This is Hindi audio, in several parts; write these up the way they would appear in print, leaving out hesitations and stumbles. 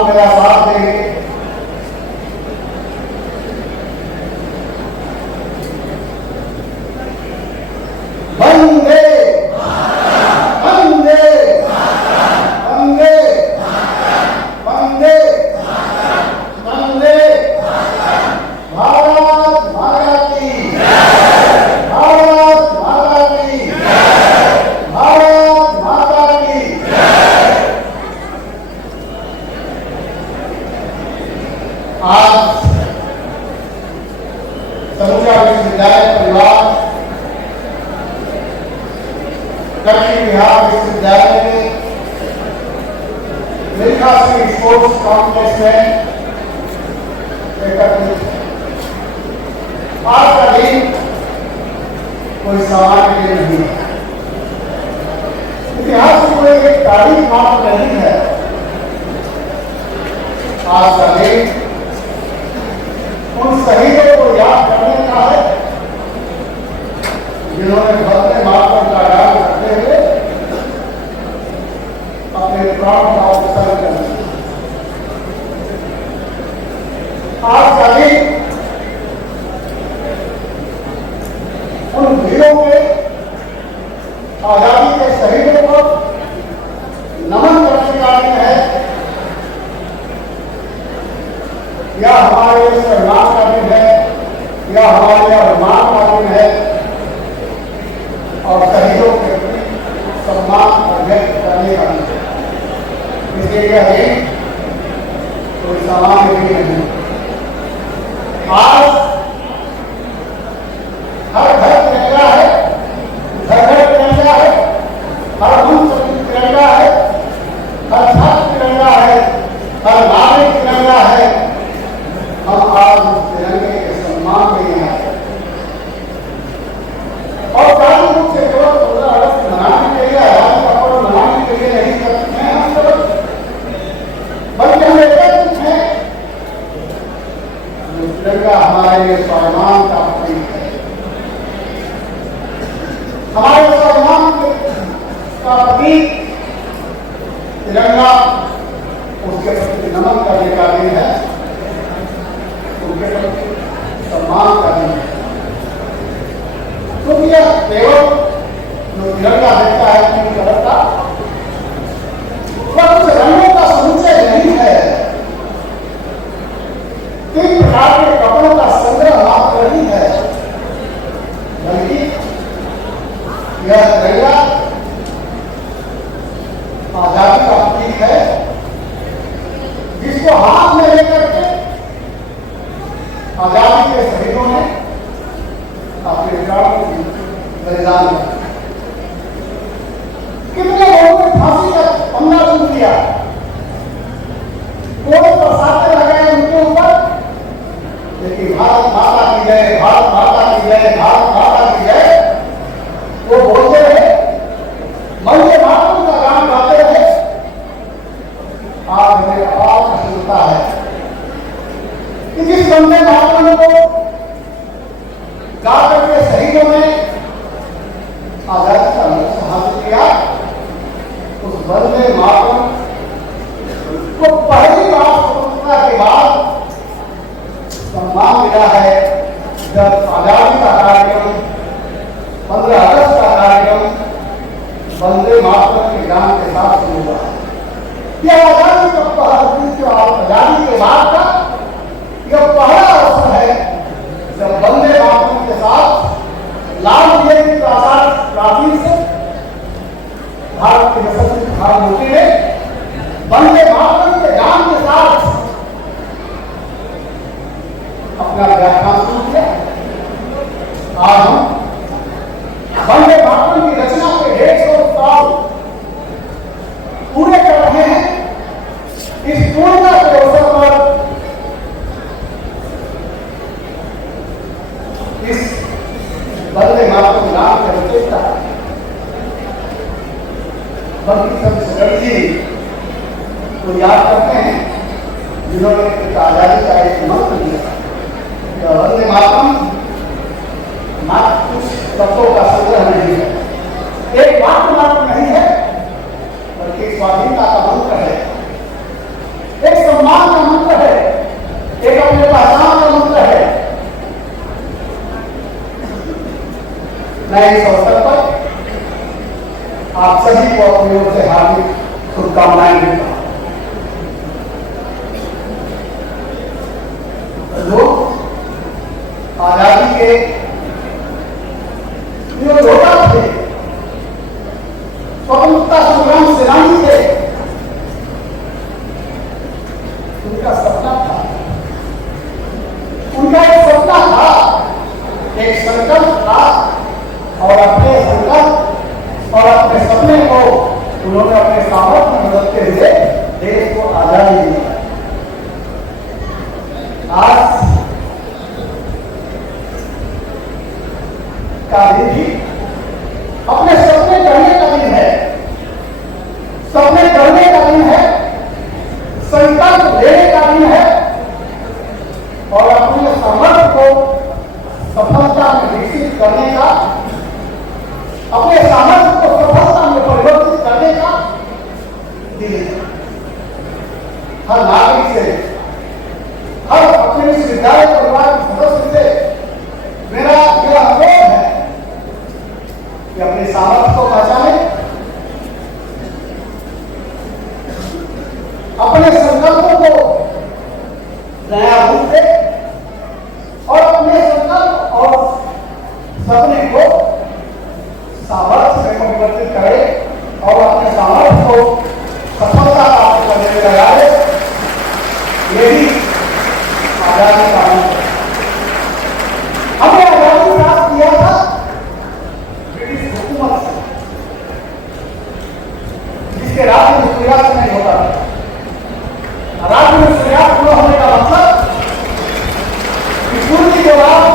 तमाम मेरा साथ देंगे। वंदे वंदे वंदे वंदे वंदे भारत माता की भारत माता की भारत माता की। आज समूचा विश्वविद्यालय परिवार दक्षिण बिहार विश्वविद्यालय में मिल्खा सिंह स्पोर्ट्स कॉम्प्लेक्स में एकत्रित। आज का दिन कोई सामान्य दिन नहीं है, इतिहास की कोई एक तारीख मात्र नहीं है। आज का दिन उन शहीदों को याद करने का है जिन्होंने वंदे मातरम का गान करते हुए अपने प्राण का उत्सर्ग कर दिया। आज का दिन उन वीरों के आजादी के शहीदों को नमन करने का दिन है, या हमारे लिए सम्मान का दिन है, या हमारे लिए अभिमान का दिन है, और शहीदों के प्रति सम्मान व्यक्त करने का दिन है। इसलिए यह दिन कोई सामान्य दिन नहीं। आज हर घर तिरंगा है, घर घर तिरंगा है, हर मंच तिरंगा है, हर छात्र तिरंगा है, हर नागरिक तिरंगा है। हम आज उस तिरंगे के सम्मान में यहाँ हैं और कानून रूप से केवल 15 अगस्त मनाने के लिए, आजादी का पर्व मनाने के लिए नहीं करते हैं हम सब, बल्कि हम एकत्रित हैं। तिरंगा हमारे लिए स्वाभिमान का प्रतीक है, हमारे स्वाभिमान का प्रतीक तिरंगा उसके प्रति नमन करने का दिन है, उनके प्रति सम्मान का दिन है। क्योंकि यह केवल जो तिरंगा देखता है तीन कलर का, वह कुछ रंगों का समुच्चय नहीं है, तीन प्रकार के कपड़ों का संग्रह मात्र नहीं है, बल्कि यह तिरंगा आजादी का प्रतीक है, जिसको हाथ में लेकर के आजादी के शहीदों ने अपने प्राणों को बलिदान किया। कितने लोगों ने फांसी का फंदा चुन लिया, कोई बरसाते लगाए उनके ऊपर, लेकिन भारत माता की जय, भारत माता की जय, भारत माता की जय वो बोलते रहे, वंदे मातरम का गान गाते रहे। आज मेरे आवाज सुनता है कि जिस वंदे मातरम को गा करके शहीदों ने आजादी का लक्ष्य हासिल किया, उस वंदे मातरम को पहली बार स्वतंत्रता के बाद सम्मान मिला है, जब आजादी का कार्यक्रम 15 अगस्त का कार्यक्रम वंदे मातरम के गान के साथ शुरू हुआ। यह आजादी का पहला, आजादी के बाद का यह पहला अवसर है जब वंदे मातरम के साथ लाल किले की प्राचीर से भारत के यशस्वी प्रधानमंत्री ने वंदे मातरम के गान के साथ अपना व्याख्यान शुरू किया। आज हम वंदे मातरम की रचना के 150 साल पूरे कर रहे हैं। इस पूर्णता के अवसर पर इस वंदे मातरम नाम के रचयिता बंकिम चंद्र चटर्जी को याद करते हैं, जिन्होंने आजादी का एक मंत्र दिया। वंदे मातरम मात्र कुछ शब्दों का संग्रह नहीं है, एक वाक्य मात्र नहीं है, बल्कि स्वाधीनता का मंत्र है, एक मैं इस अवसर पर आप सभी को अपनी ओर से हार्दिक शुभकामनाएं देता हूं। लोग आजादी के जो योद्धा थे, स्वतंत्रता संग्राम सेनानी थे, उनका सपना था, उनका एक सपना था, एक संकल्प था, और अपने संकल्प और अपने सपने को उन्होंने अपने सामर्थ्य में बदलते हुए देश को आजादी दी। आज का दिन भी अपने सपने करने का दिन है, सपने करने का दिन है, संकल्प लेने का दिन है, और अपने सामर्थ्य को सफलता में विकसित करने का, अपने सामर्थ्य को सफलता में परिवर्तित करने का दिन है। हर नागरिक से, हर अपने विश्वविद्यालय परिवार के सदस्य से मेरा यह अनुरोध है कि अपने सामर्थ्य को पहचाने, अपने संकल्पों को नया रूप दे, और अपने संकल्प और सपने को सामर्थ्य में परिवर्तित करे, और अपने सामर्थ्य को सफलता प्राप्त करने में लगाए। यही आजादी का मंत्र है। हमने आजादी प्राप्त किया था ब्रिटिश हुकूमत से, जिसके राज्य में सूर्यास्त नहीं होता था। राज्य में सूर्यास्त न होने का मतलब कि पूर्व की गोलार्ध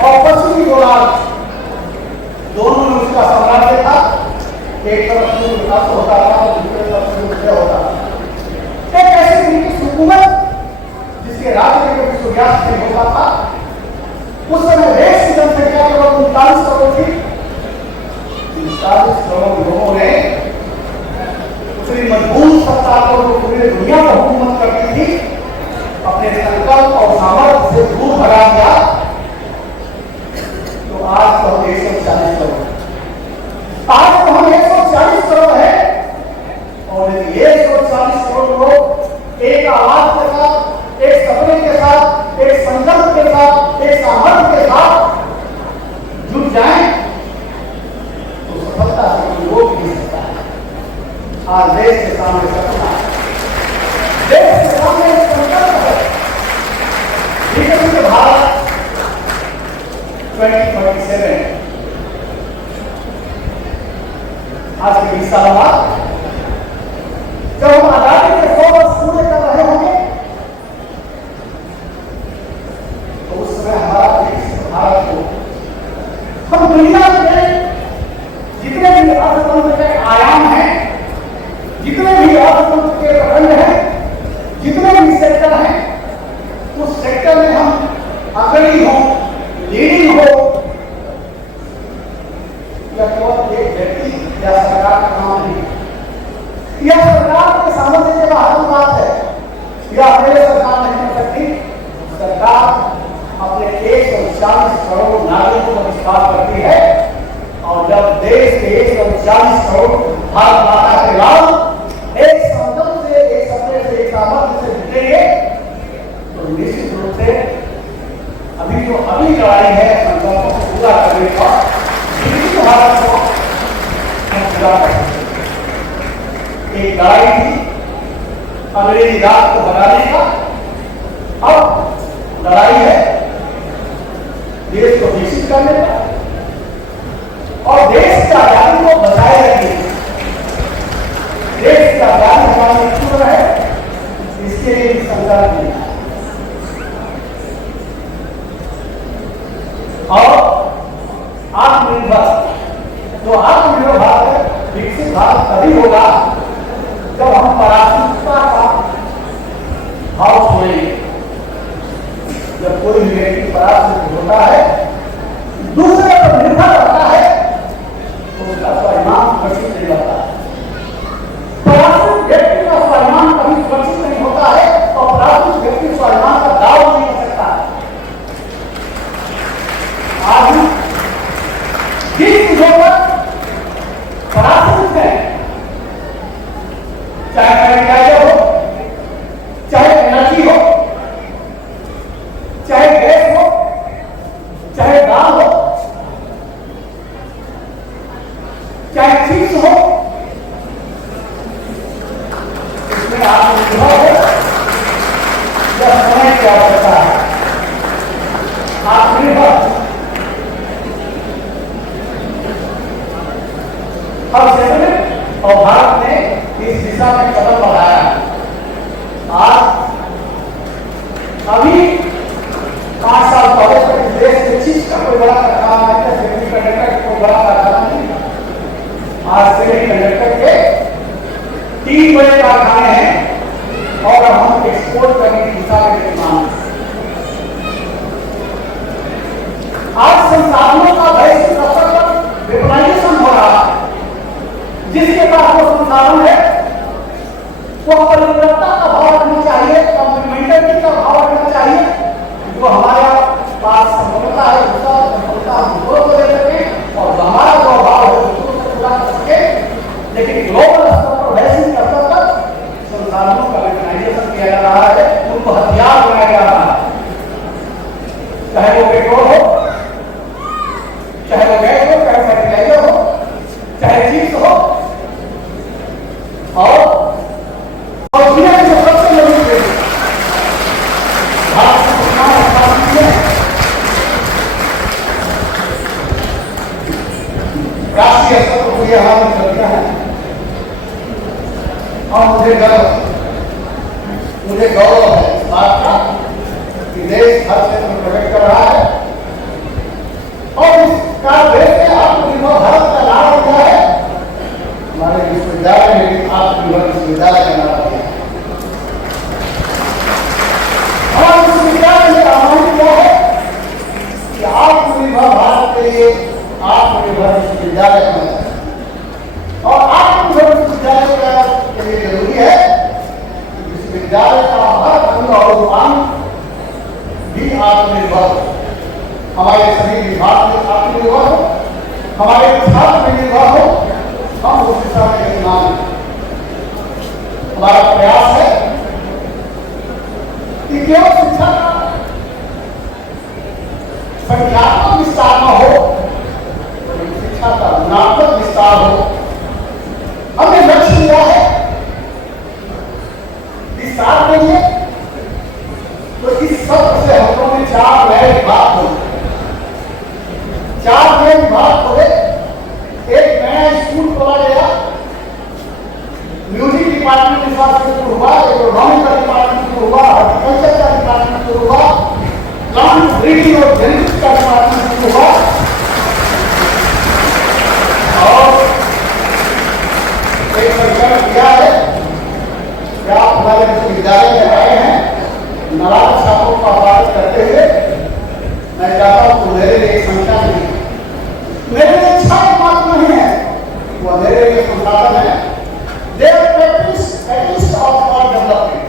और पश्चिम की गोलार्ध दोनों में उसका साम्राज्य था। एक तरफ सूर्य अस्त होता था, दूसरे तरफ सूर्य उदय होता था। एक ऐसी ब्रिटिश हुकूमत जिसके राज्य में कभी सूर्यास्त नहीं होता था, उस समय देश की जनसंख्या केवल 39 करोड़ थी। 39 करोड़ लोगों ने उतनी मजबूत सत्ता को पूरी दुनिया पर हुकूमत करती थी, अपने संकल्प और सामर्थ्य से दूर भगा दिया। तो आज तो हम 140 करोड़, आज तो हम 140 करोड़ है, और यदि 140 करोड़ लोग एक आवाज के साथ, एक सपने के साथ, एक संकल्प के साथ, एक सामर्थ्य के साथ जुट जाएं, तो सफलता से कोई रोक नहीं सकता है। आज देश के सामने सपना है, देश के सामने एक संकल्प है, विकसित भारत 2047। आज के 20 साल बाद जब हम आजादी के 100 वर्ष पूरे कर रहे होंगे, तो उस समय हमारा विकसित भारत को हम दुनिया में जितने भी अर्थतंत्र के आयाम हैं, जितने भी अर्थतंत्र के प्रखंड हैं, जितने भी सेक्टर हैं, उस सेक्टर में हम अग्रणी हो, लीडिंग हो, या केवल एक व्यक्ति या सरकार का काम नहीं, यह सरकार के सामर्थ्य के बाहर की बात है। यह अकेले सरकार नहीं कर सकती। सरकार अपने 140 करोड़ नागरिकों का विश्वास करती है, और जब देश के 140 करोड़ भारत माता के लाभ एक संकल्प से, एक सपने से, एक सामर्थ्य से जुटेंगे, तो निश्चित रूप से अभी जो अगली लड़ाई है संकल्पों को पूरा करने का, विकसित भारत को हम पूरा कर सकते। एक लड़ाई थी अंग्रेजी राज को हटाने का, अब लड़ाई है देश को विकसित करने का, और देश की आजादी को बचाए रखने, देश की आजादी हमारी पूर्ण है, इसके लिए भी संकल्प लेना है। और आत्मनिर्भर, तो आत्मनिर्भर भारत, विकसित भारत तभी होगा जब हम पराधीनता का भाव छोड़ेंगे। जब कोई व्यक्ति पराधीन होता है, दूसरे पर निर्भर रहता है, तो उसका स्वाभिमान सुरक्षित नहीं रहता है। पराधीन व्यक्ति का स्वाभिमान कभी सुरक्षित नहीं होता है, और पराधीन व्यक्ति स्वाभिमान का दाव नहीं कर सकता है। आज समय की आवश्यकता है। आत्मनिर्भर हर क्षेत्र में और भारत ने इस दिशा में कदम बढ़ाया है। आज अभी 5 साल पहले तक देश में चीज का कोई बड़ा कारखाना नहीं था, सेमीकंडक्टर का कोई बड़ा कारखाना नहीं था। आज सेमीकंडक्टर के 3 बड़े कारखाने हैं और हम एक्सपोर्ट करने की दिशा में निर्माण। आज संसाधनों का वैश्विक स्तर पर वेपनाइजेशन हो रहा है। जिसके पास वो संसाधन है वो परिवर्तन का भाव रखना चाहिए, कॉम्प्लीमेंटरी का भाव रखना चाहिए। जो हमारा पास संपन्नता है उसका संपन्नता हम दूसरों को दे सकें और हमारा जो अभाव है दूसरों को पूरा कर सके। लेकिन ग्लोबल स्तर पर वैश्विक स्तर पर संसाधनों का वेपनाइजेशन किया जा रहा है, उनको हथियार बनाया जा रहा है। चाहे वो पेट्रोल हो, चाहे वो गैस हो, चाहे फर्टिलाइजर हो, चाहे चीज हो, और दुनिया में जो सबसे जरूरी है भारत को राष्ट्रीय स्तर पर पूरी हमारी चर्चा है। और मुझे गौरव है इस बात का कि देश हर क्षेत्र में प्रकट कर रहा है और इसका देश में आत्मनिर्भर भारत का नारा दिया है। हमारे विश्वविद्यालय में भी आत्मनिर्भर विश्वविद्यालय का नारा दिया है। हमारे विश्वविद्यालय ने आह्वान किया है कि आत्मनिर्भर भारत के लिए आत्मनिर्भर विश्वविद्यालय होना चाहिए और आत्मनिर्भर विश्वविद्यालय के लिए जरूरी है कि विश्वविद्यालय का हर अंग और उपांग भी आत्मनिर्भर हो। हमारे सभी विभाग में आत्मनिर्भर हो, हमारे छात्र निर्भर हो, हम उस दिशा में निर्माण। हमारा प्रयास है कि केवल शिक्षा का संख्यात्मक विस्तार न हो, शिक्षा का गुणात्मक विस्तार हो। हमने लक्ष्य लिया है विस्तार के लिए, तो इस सत्र से हम लोगों ने 4 नए विभाग खोले। 4 नए विभाग खोले। एक नया स्कूल खोला गया, म्यूजिक डिपार्टमेंट के साथ शुरू हुआ, इकोनॉमिक का डिपार्टमेंट शुरू हुआ, हॉर्टिकल्चर का डिपार्टमेंट शुरू हुआ, प्लांट ब्रीडिंग और जेनेटिक्स का डिपार्टमेंट शुरू हुआ और एक परिचय किया है कि आप हमारे विश्वविद्यालय में आए हैं। नाराज छात्रों का स्वागत करते हुए मैं चाहता हूं मेरे लिए एक संख्या नहीं, मेरे लिए इच्छा बात नहीं है, वो मेरे लिए संसाधन है। Their practice at least of for development,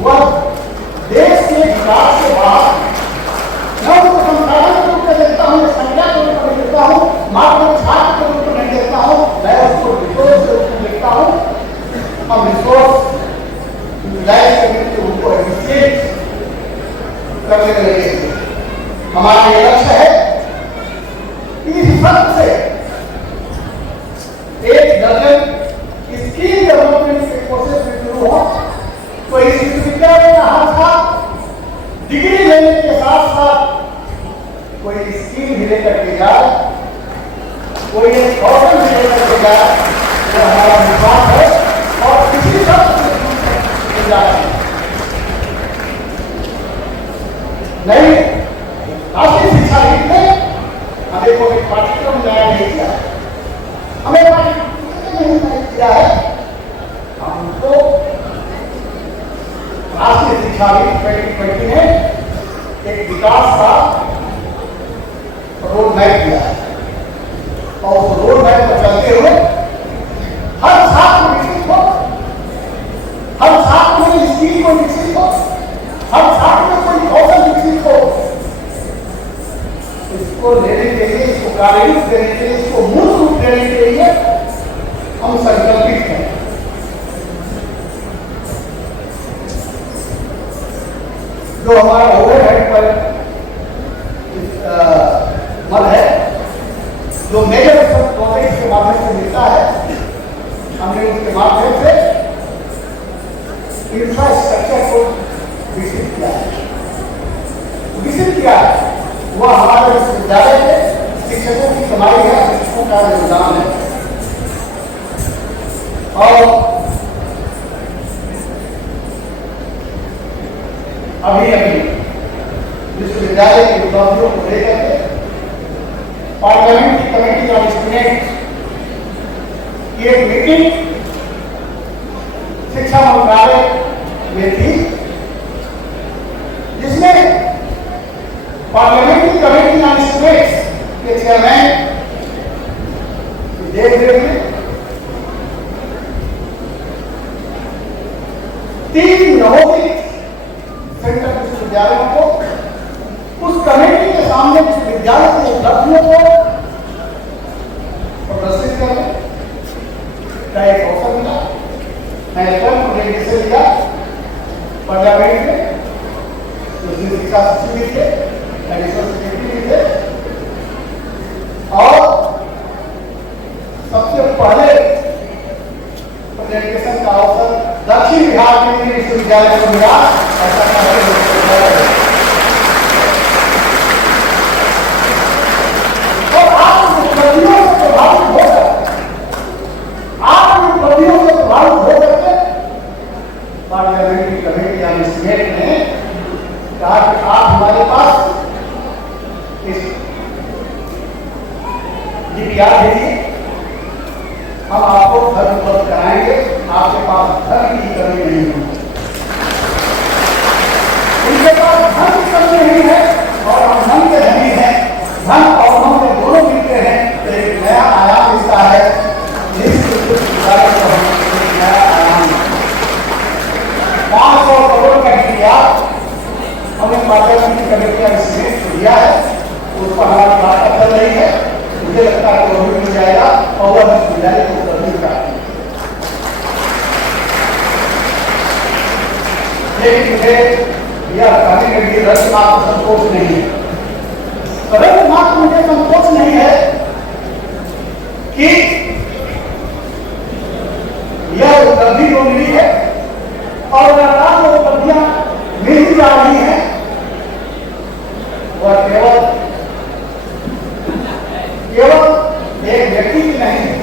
वह देश के विकास के बाद मैं उसको संसाधन के रूप में देखता हूँ, संख्या के रूप में देखता हूँ, मात्र छात्र के रूप में नहीं देखता हूँ, मैं उसको रिसोर्स के रूप में देखता हूँ। हम रिसोर्स यूटिलाइज करने के उनको एफिशिएंट करने के लिए हमारा ये लक्ष्य है। इस सत्र से 1 दर्जन स्किल डेवलपमेंट के कोर्सेज में शुरू हो, तो इस विश्वविद्यालय में हर साल डिग्री लेने के साथ साथ कोई स्किल भी लेकर के जाए, कोई एक कौशल भी लेकर के जाए, तो हमारा विश्वास है और किसी सत्र से जाए नहीं। राष्ट्रीय शिक्षा नीति में हमें कोई पाठ्यक्रम नया नहीं किया, हमें पाठ्यक्रम नहीं किया है। हमको राष्ट्रीय शिक्षा नीति 2020 ने एक विकास का रोड मैप दिया है और उस रोड मैप पर चलते हुए हर छात्र विकसित हो, हर छात्र में स्किल को विकसित हो, हर छात्र में कोई कौशल विकसित हो, इसको लेने के लिए, इसको कार्यरूप देने के लिए, इसको मूल रूप देने के लिए हम संकल्पित हैं। जो हमारा ओवरहेड पर मद है, जो मेजर प्रोजेक्ट के माध्यम से मिलता है, हमने उसके माध्यम से इंफ्रास्ट्रक्चर को विकसित किया है। विकसित किया है वह हमारे विश्वविद्यालय के शिक्षकों की कमाई है, शिक्षकों का योगदान है। और अभी अभी विश्वविद्यालय की उपलब्धियों को लेकर के पार्लियामेंट्री कमेटी ऑफ स्टूडेंट की एक मीटिंग शिक्षा मंत्रालय में थी, जिसमें पार्लियामेंट्री कमेटी ऑन स्टूडेंट्स के चेयरमैन देख रेख में 3 नवोदित सेंट्रल विश्वविद्यालयों को उस कमेटी के सामने विश्वविद्यालय की उपलब्धियों को प्रदर्शित करने का एक अवसर मिला। मैं स्वयं प्रोजेक्ट से लिया पार्लियामेंट में, उसमें शिक्षा सचिव भी थे, एडिशनल सेक्रेटरी भी थे, और सबसे पहले प्रेजेंटेशन का अवसर दक्षिण बिहार के विश्वविद्यालय को मिला। ऐसा और आप उपलब्धियों से प्रभावित होकर, आप उपलब्धियों से प्रभावित होकर के पार्लियामेंट्री कमेटी ऑन स्टूडेंट ने कहा कि आप हमारे पास डीपीआर भेजिए, हम आपको घर उपलब्ध कराएंगे, आपके पास घर की कमी नहीं होगी। उनके पास धन की कमी नहीं है और हम धन के धनी हैं, धन और हम दोनों मिलते हैं तो एक नया आयाम इसका है। नया आयाम 500 करोड़ का डीपीआर हमने पार्लियामेंट्री कमेटी का स्टेट दिया है, उस पर हमारी बात चल रही है। मुझे लगता है वो भी मिल जाएगा और वह विश्वविद्यालय को उपलब्धि का। लेकिन मुझे यह कहने के लिए रस मात्र संकोच नहीं है, रस मात्र मुझे संकोच नहीं है कि यह उपलब्धि जो मिली है और लगातार जो उपलब्धियां मिलती जा रही है वह केवल एक व्यक्ति की नहीं है।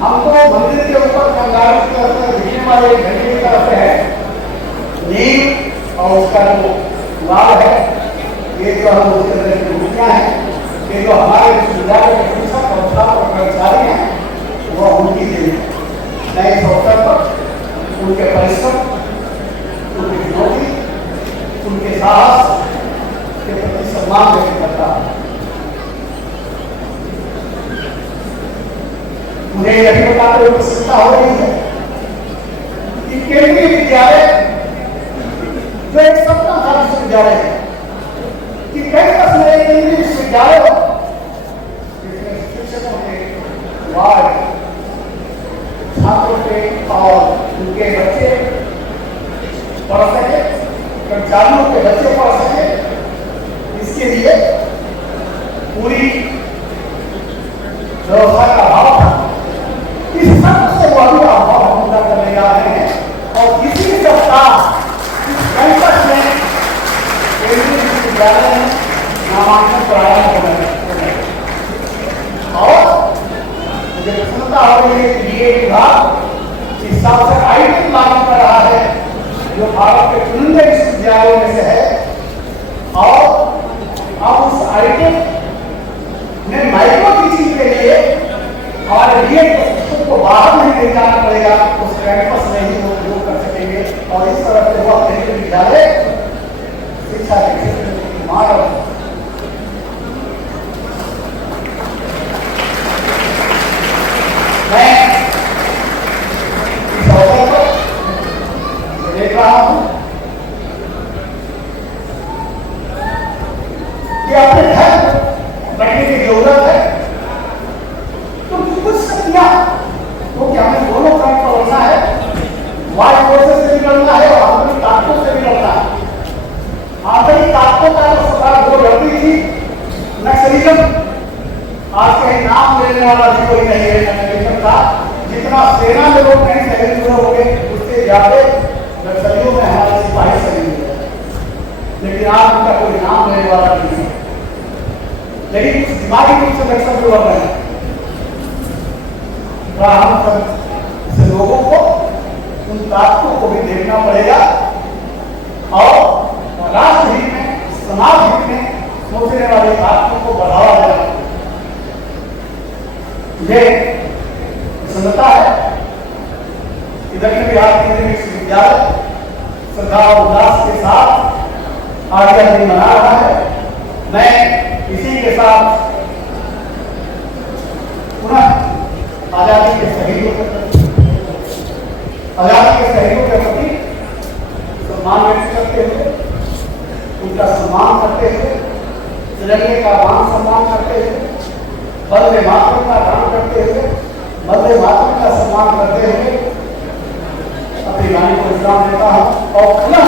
हमको मंदिर के ऊपर कंगारू की तरफ से दिखने वाले घंटे की तरफ है नींव और उसका जो लाल है, ये जो हम उसके अंदर की मूर्तियां हैं, ये जो हमारे विश्वविद्यालय के शिक्षक और छात्र और कर्मचारी हैं, वह उनकी देन है। मैं इस अवसर पर उनके परिश्रम, उनकी चुनौती, उनके साहस के प्रति सम्मान व्यक्त करता हूं। मुझे यही बताते हुए प्रसन्नता हो रही है कि केंद्रीय विद्यालय जो एक सपना था विश्वविद्यालय है कि कैंपस में एक केंद्रीय विश्वविद्यालय हो जिसमें शिक्षकों के वार्ड, छात्रों के और उनके बच्चे पढ़ सके, कर्मचारियों के बच्चे पढ़ सके। इसके लिए पूरी व्यवस्था का अभाव था। इस सबसे बड़ी अभाव हम पूरा करने जा रहे हैं और इसी सप्ताह इस कैंपस में केंद्रीय विश्वविद्यालय में नामांकन प्रारंभ हो रहे हैं और मुझे प्रसन्नता हो रही है कि ये विभाग इस साल से आईटी लागू कर रहा है जो भारत के चुनिंदा विश्वविद्यालयों में से है और अब उस आईटी में माइक्रो टीचिंग के लिए हमारे बीएड को बाहर नहीं ले जाना पड़ेगा, उस कैंपस में ही वो उपयोग कर सकेंगे और इस तरह से वह केंद्रीय विद्यालय शिक्षा के क्षेत्र में मानव मैं इस अवसर पर देख रहा हूं कि अपने घर बैठने की जरूरत है तो कुछ शक्तियां तो क्या हमें दोनों फ्रंट पर लड़ना है, वाइट फोर्सेस से भी लड़ना है और आंतरिक ताकतों से भी लड़ना है। आंतरिक ताकतों का तो सरकार वो लड़ती थी नक्सलिज्म, आज कहीं नाम लेने वाला भी कोई नहीं है नक्सलिज्म का। जितना सेना में लोग कहीं शहीद हुए होंगे उससे ज्यादा नक्सलियों में हमारे सिपाही शहीद हुए। लेकिन कुछ दिमागी रूप से लक्षण जो रहे हैं, हम सब लोगों को उन ताकतों को भी देखना पड़ेगा और राष्ट्र हित में, समाज हित में सोचने वाले ताकतों को बढ़ावा देना। ये प्रसन्नता है कि दक्षिण बिहार केंद्रीय विश्वविद्यालय श्रद्धा और उल्लास के साथ आज का दिन मना रहा है। मैं इसी के साथ पुनः आजादी के शहीदों के प्रति सम्मान व्यक्त करते हुए, उनका सम्मान करते हुए, तिरंगे का मान सम्मान करते हुए, वंदे मातरम का गान करते हुए, वंदे मातरम का सम्मान करते हुए अपनी वाणी को विश्राम देता हूँ और पुनः